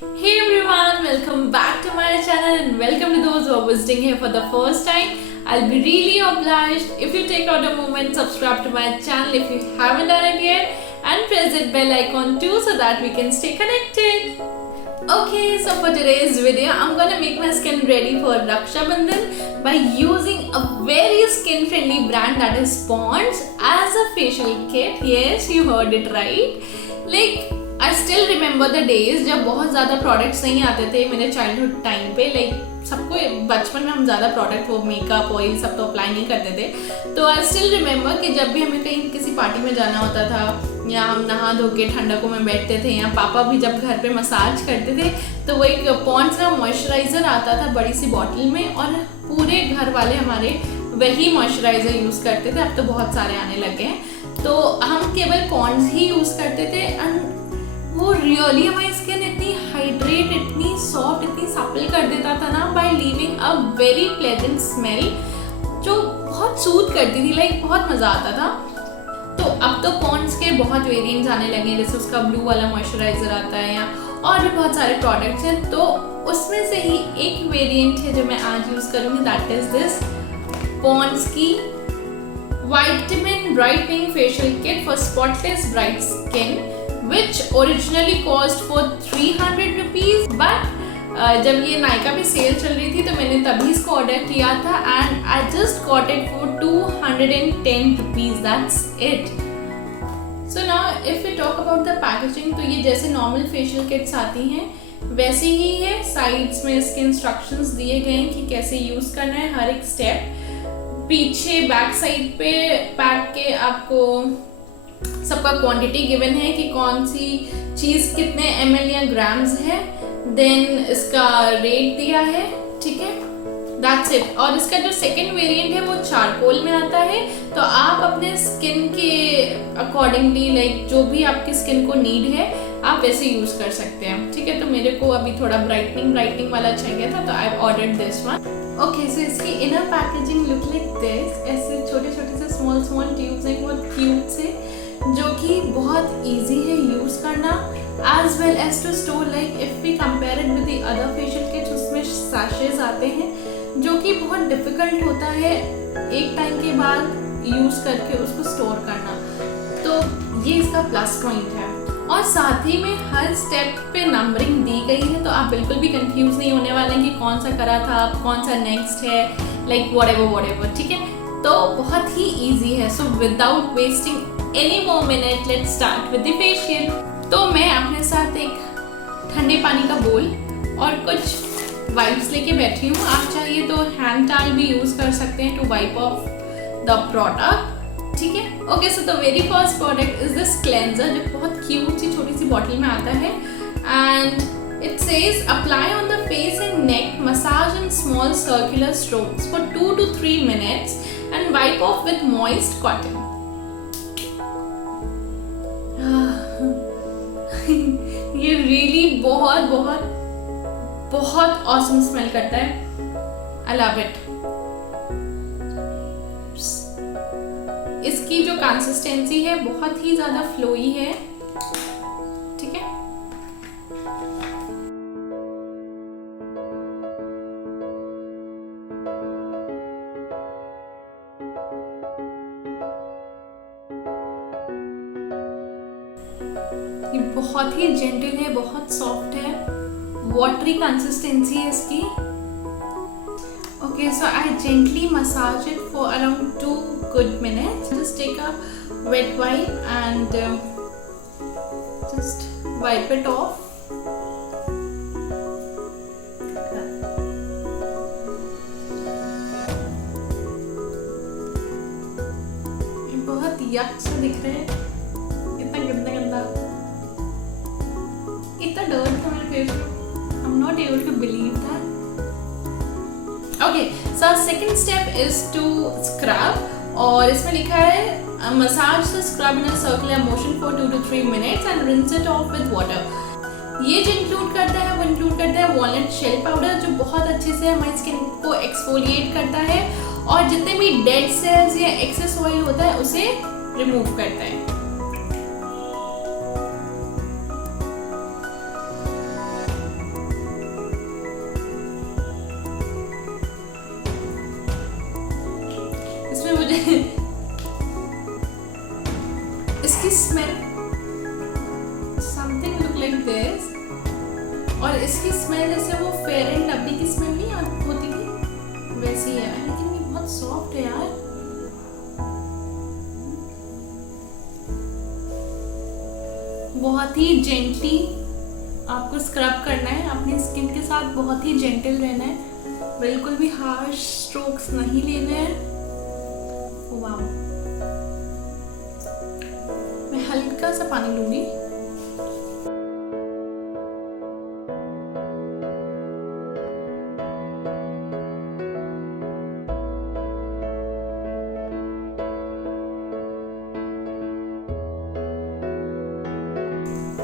Hey everyone, welcome back to my channel and welcome to those who are visiting here for the first time. I'll be really obliged if you take out a moment, subscribe to my channel if you haven't done it yet, and press that bell icon too so that we can stay connected. Okay, so for today's video, I'm gonna make my skin ready for Raksha Bandhan by using a very skin friendly brand that is Pond's as a facial kit. Yes, you heard it right. I still remember the days जब बहुत ज़्यादा products नहीं आते थे मेरे childhood time पे. सबको बचपन में हम ज़्यादा प्रोडक्ट वो मेकअप ऑयल सब तो अप्लाई नहीं करते थे. तो आई स्टिल रिमेंबर कि जब भी हमें कहीं किसी पार्टी में जाना होता था या हम नहा धो के ठंडकों में बैठते थे या पापा भी जब घर पे मसाज करते थे तो वो एक पॉन्ड्स का मॉइस्चराइज़र आता था बड़ी सी बॉटल में और पूरे घर वाले हमारे वही मॉइस्चराइज़र यूज़ करते थे. अब तो बहुत सारे आने लगे हैं तो हम केवल पॉन्ड्स ही यूज़ करते थे एंड वो रियली हमारी स्किन इतनी हाइड्रेट, इतनी सॉफ्ट, इतनी सप्पल कर देता था ना by leaving a very pleasant smell जो बहुत सूट करती थी. बहुत मज़ा आता था. तो अब तो पॉन्ड्स के बहुत वेरिएंट्स आने लगे हैं, जैसे उसका ब्लू वाला मॉइस्चराइज़र आता है या और भी बहुत सारे प्रोडक्ट्स हैं. तो उसमें से ही एक वेरिएंट है जो मैं आज यूज़ करूँगी, दैट इज़ दिस पॉन्ड्स की vitamin brightening facial kit for spotless bright skin which originally cost for 300 rupees but जब ये नायका पे सेल चल रही थी तो मैंने तभी इसको ऑर्डर किया था and I just got it for 210 rupees. That's it. So now if we talk about the packaging तो ये जैसे नॉर्मल फेशियल किट्स आती हैं वैसे ही है. साइड्स में इसके इंस्ट्रक्शंस दिए गए हैं कि कैसे यूज़ करना है हर एक स्टेप. पीछे बैक साइड पे पैक के आपको सबका क्वांटिटी गिवन है कि कौन सी चीज़ कितने ml या ग्राम्स है. देन इसका रेट दिया है. ठीक है, दैट्स इट. और इसका जो सेकंड वेरिएंट है वो चारकोल में आता है. तो आप अपने स्किन के अकॉर्डिंगली जो भी आपकी स्किन को नीड है आप वैसे यूज़ कर सकते हैं. ठीक है, तो मेरे को अभी थोड़ा ब्राइटनिंग वाला चाहिए था तो I ordered this one. Okay, so इसकी inner packaging look like this. ऐसे छोटे छोटे से स्मॉल ट्यूब्स हैं बहुत क्यूट से जो कि बहुत इजी है यूज़ करना as well as to store. If we compare it with the other facial kits उसमें सैशेज आते हैं जो कि बहुत डिफ़िकल्ट होता है एक टाइम के बाद यूज़ करके उसको स्टोर करना. तो ये इसका प्लस पॉइंट है. और साथ ही में हर स्टेप पे नंबरिंग दी गई है तो आप बिल्कुल भी कंफ्यूज नहीं होने वाले हैं कि कौन सा करा था अब कौन सा नेक्स्ट है whatever. ठीक है, तो बहुत ही ईजी है. So without wasting any more minute let's start with the facial. तो मैं अपने साथ एक ठंडे पानी का बोल और कुछ वाइप्स लेके बैठी हूँ. आप चाहिए तो हैंड टॉवल भी यूज़ कर सकते हैं to wipe off the product. ठीक है, okay. So the very first product is this cleanser जो बहुत क्यूट सी छोटी सी बॉटल में आता है and it says apply on the face and neck, massage in small circular strokes for 2 to 3 minutes and wipe off with moist cotton. ये really बहुत awesome smell करता है. I love it. इसकी जो कंसिस्टेंसी है बहुत ही ज़्यादा फ्लोई है. ठीक है, ये बहुत ही जेंटल है, बहुत सॉफ्ट है, वाटरी कंसिस्टेंसी है इसकी. Okay, so I gently massage it for around 2 good minutes. Just take a wet wipe and just wipe it off. ये बहुत यक सा दिख रहा है, इतना गंदा इतना डर्ट था मेरे फेस पे. I'm not able to believe that. Okay, so second step is to scrub. और इसमें लिखा है massage the scrub in a circular motion for 2 to 3 minutes and rinse it of with water. ये जो include करता है walnut shell powder जो बहुत अच्छे से हमारी स्किन को एक्सफोलिएट करता है और जितने भी डेड सेल्स या एक्सेस ऑयल होता है उसे रिमूव करता है. और इसकी स्मेल जैसे वो फेयर एंड लवली की स्मेल नहीं होती थी वैसी है, लेकिन ये बहुत सॉफ्ट है यार। बहुत ही जेंटली आपको स्क्रब करना है, अपनी स्किन के साथ बहुत ही जेंटल रहना है, बिल्कुल भी हार्श स्ट्रोक्स नहीं लेने हैं। वाव, मैं हल्का सा पानी लूंगी।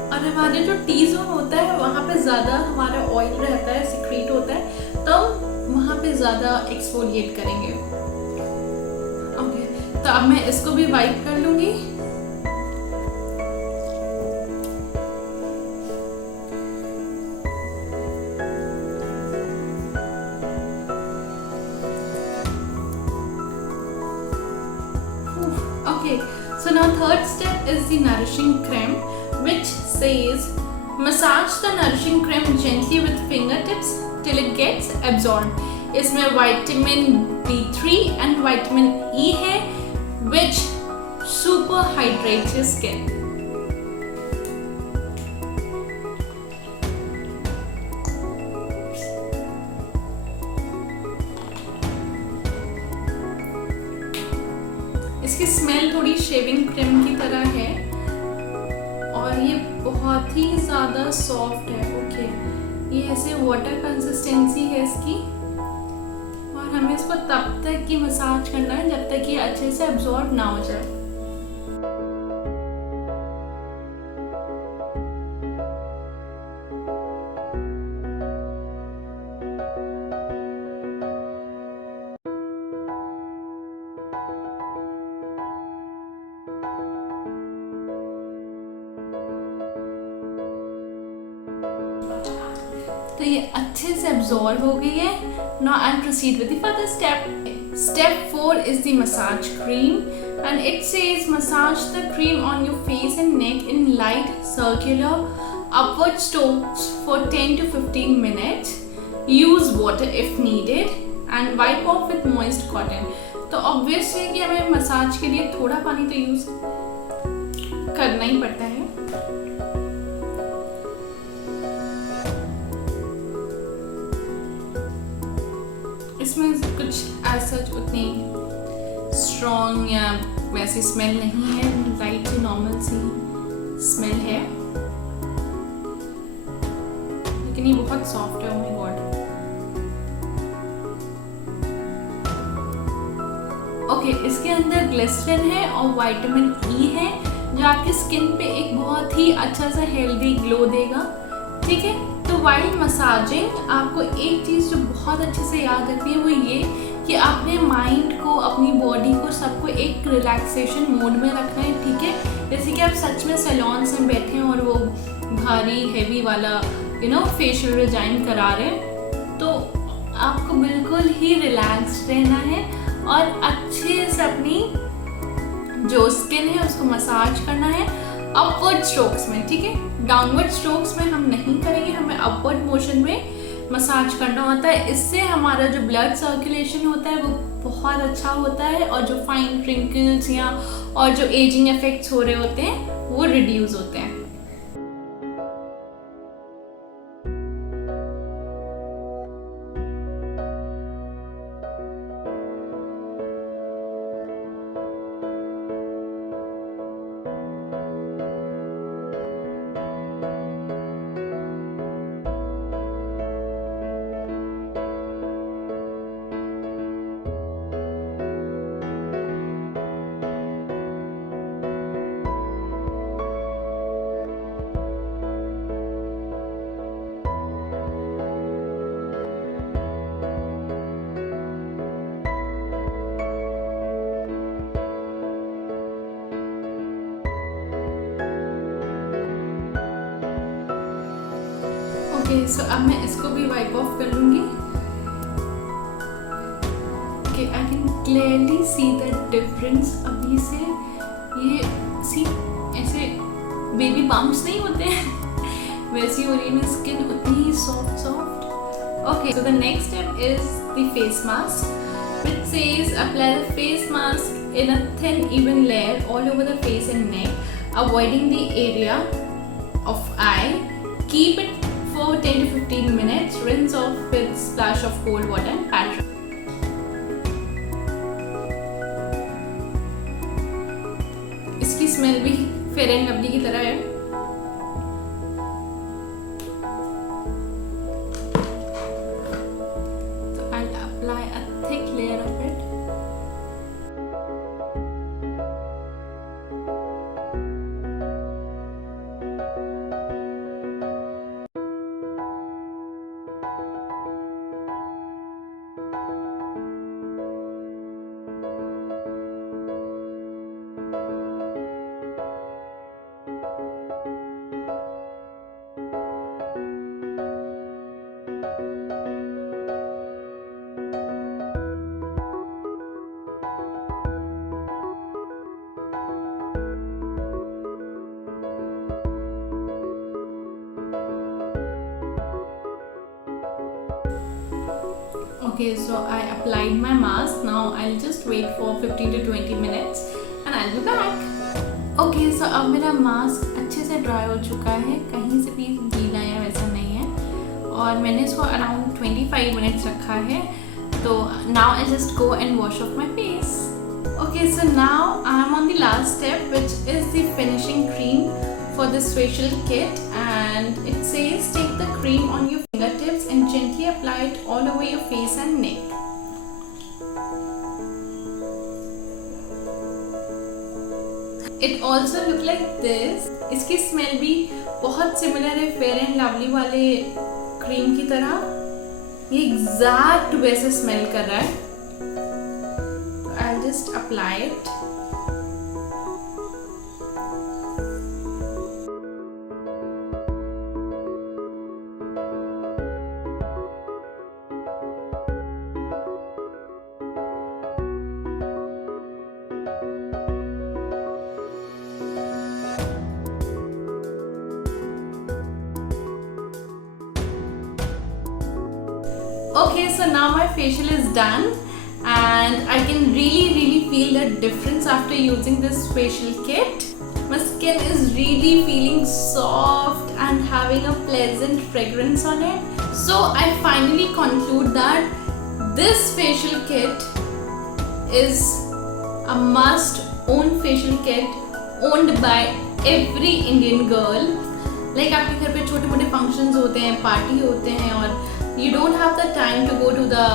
और हमारे जो टी जोन होता है वहाँ पे ज़्यादा हमारा ऑयल रहता है, सिक्रीट होता है, तो वहाँ पे ज़्यादा एक्सफोलिएट करेंगे। ओके, तो अब मैं इसको भी वाइप कर लूँगी। Okay, so now third step is the nourishing cream, which says massage the nourishing cream gently with fingertips till it gets absorbed. इसमें vitamin B3 and vitamin E है, which super hydrates your skin. इसकी smell थोड़ी shaving cream की तरह है और ये बहुत ही ज़्यादा सॉफ्ट है। ओके, ये ऐसे वाटर कंसिस्टेंसी है इसकी, और हमें इसको तब तक की मसाज करना है जब तक ये अच्छे से एब्जॉर्ब ना हो जाए। तो ये अच्छे से एब्जॉर्ब हो गई है। Now I proceed with the further step. Step 4 is the massage cream, and it says massage the cream on your face and neck in light circular upward strokes for 10 to 15 minutes. Use water if needed and wipe off with moist cotton. तो obvious है कि हमें massage के लिए थोड़ा पानी तो use करना ही पड़ता है। इसमें कुछ ऐसा उतनी स्ट्रॉन्ग या वैसी स्मेल नहीं है, लाइट सी नॉर्मल सी स्मेल है, लेकिन ये बहुत सॉफ्ट है। Oh my God. ओके, इसके अंदर ग्लिसरीन है और विटामिन ई है, जो आपकी स्किन पे एक बहुत ही अच्छा सा हेल्दी ग्लो देगा। ठीक है, तो वाइल मसाजिंग आपको एक चीज़ जो बहुत अच्छे से याद रखनी है वो ये कि आपने माइंड को, अपनी बॉडी को, सबको एक रिलैक्सेशन मोड में रखना है। ठीक है, जैसे कि आप सच में सैलून्स में बैठे हैं और वो भारी हैवी वाला फेशियल डिजाइन करा रहे हैं, तो आपको बिल्कुल ही रिलैक्स रहना है और अच्छे से अपनी जो स्किन है उसको मसाज करना है अपवर्ड स्ट्रोक्स में। ठीक है, डाउनवर्ड स्ट्रोक्स में हम नहीं करेंगे, हमें अपवर्ड मोशन में मसाज करना होता है। इससे हमारा जो ब्लड सर्कुलेशन होता है वो बहुत अच्छा होता है और जो फाइन रिंकल्स या और जो एजिंग इफेक्ट्स हो रहे होते हैं वो रिड्यूस होते हैं। ओके, सो अब मैं इसको भी वाइप ऑफ कर लूंगी। Okay, I can clearly see the difference अभी से। ये सी ऐसे बेबी बम्प्स नहीं होते हैं वैसी हो रही है मेरी स्किन, उतनी ही soft. Okay, so the next step is the face mask, which says apply the face mask in a thin even layer all over the face and neck, avoiding the area of eye. Keep it for 10 to 15 minutes. Rinse off with splash of cold water and pat. इसकी smell भी fair and lovely की तरह है. Apply a thick layer of it. Okay, so I applied my mask. Now I'll just wait for 15 to 20 minutes and I'll be back. Okay, so अब मेरा mask अच्छे से dry हो चुका है, कहीं से भी गीला या वैसा नहीं है, और मैंने इसको अराउंड 25 मिनट्स रखा है. तो now I just go and wash off my face. Okay, so now I'm on the last step, which is the finishing cream for this facial kit, and it says take the cream on your fingertips and gently apply it all over your face and neck. It also look like this. इसकी smell भी बहुत similar है fair and lovely वाले cream की तरह. ये exact वैसे smell कर रहा है. I'll just apply it. Okay, so now my facial is done and I can really feel the difference after using this facial kit. My skin is really feeling soft and having a pleasant fragrance on it. So I finally conclude that this facial kit is a must own facial kit owned by every Indian girl. Like आपके घर पे छोटे मोटे functions होते हैं, party होते हैं, और you don't have the time to go to the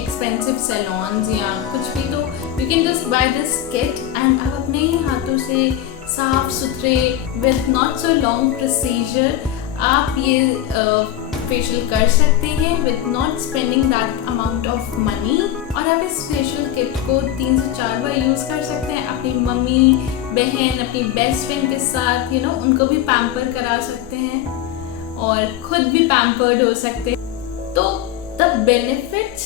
expensive salons या कुछ भी, तो you can just buy this kit and आप अपने ही हाथों से साफ सुथरे with not so long procedure आप ये फेशियल कर सकते हैं with not spending that amount of money. और आप इस फेशियल किट को 3 से 4 बार यूज़ कर सकते हैं अपनी मम्मी, बहन, अपनी बेस्ट फ्रेंड के साथ, उनको भी पैम्पर करा सकते हैं और खुद भी पैम्पर्ड हो सकते हैं. So the benefits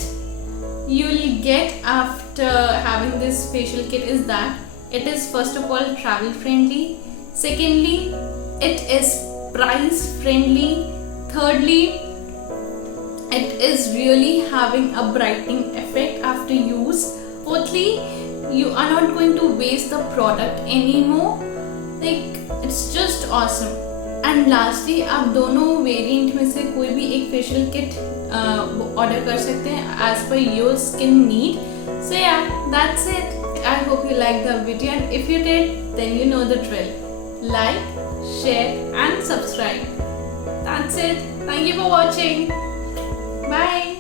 you'll get after having this facial kit is that it is first of all travel friendly, secondly it is price friendly, thirdly it is really having a brightening effect after use, fourthly you are not going to waste the product anymore. Like it's just awesome. And lastly आप दोनों variant में से कोई भी एक facial kit order कर सकते हैं as per your skin need. So yeah that's it. I hope you like the video and if you did then you know the drill. Like, share and subscribe. That's it. Thank you for watching. Bye.